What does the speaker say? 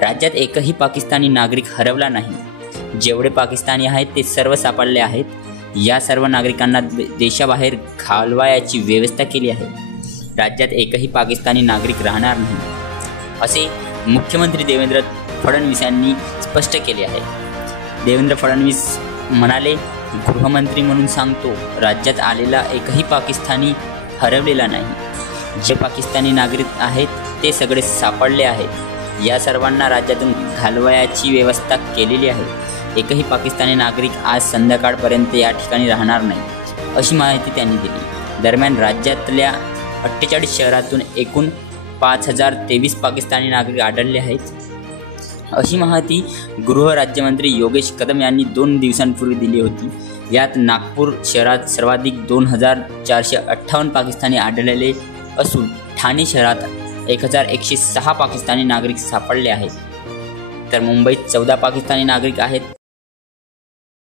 राज्यात एकही पाकिस्तानी नागरिक हरवला नाही। जेवढे पाकिस्तानी आहेत ते सर्व सापडले आहेत। या सर्व नागरिकांना देशाबाहेर घालवायची व्यवस्था केली आहे। राज्यात एकही पाकिस्तानी नागरिक राहणार नाही, असे मुख्यमंत्री देवेंद्र फडणवीस यांनी स्पष्ट केले आहे। देवेंद्र फडणवीस म्हणाले, गृहमंत्री म्हणून सांगतो, राज्यात आलेला एकही पाकिस्तानी हरवलेला नाही। जे पाकिस्तानी नागरिक आहेत ते सगळे सापडले आहेत। या सर्वांना राज्यातून घालवायची व्यवस्था केलेली आहे। एकही पाकिस्तानी नागरिक आज संध्याकाळपर्यंत या ठिकाणी राहणार नाही, अशी माहिती त्यांनी दिली। दरम्यान राज्यातल्या 48 शहरातून एकूण 5023 पाकिस्तानी नागरिक आढळले आहेत, अशी माहिती गृह राज्यमंत्री योगेश कदम यांनी 2 दिवसांपूर्वी दिली होती। यात नागपूर शहरात सर्वाधिक 2458 पाकिस्तानी आढळलेले असून ठाणे शहरात 1106 पाकिस्तानी नागरिक सापडले आहेत, तर मुंबईत 14 पाकिस्तानी नागरिक आहेत।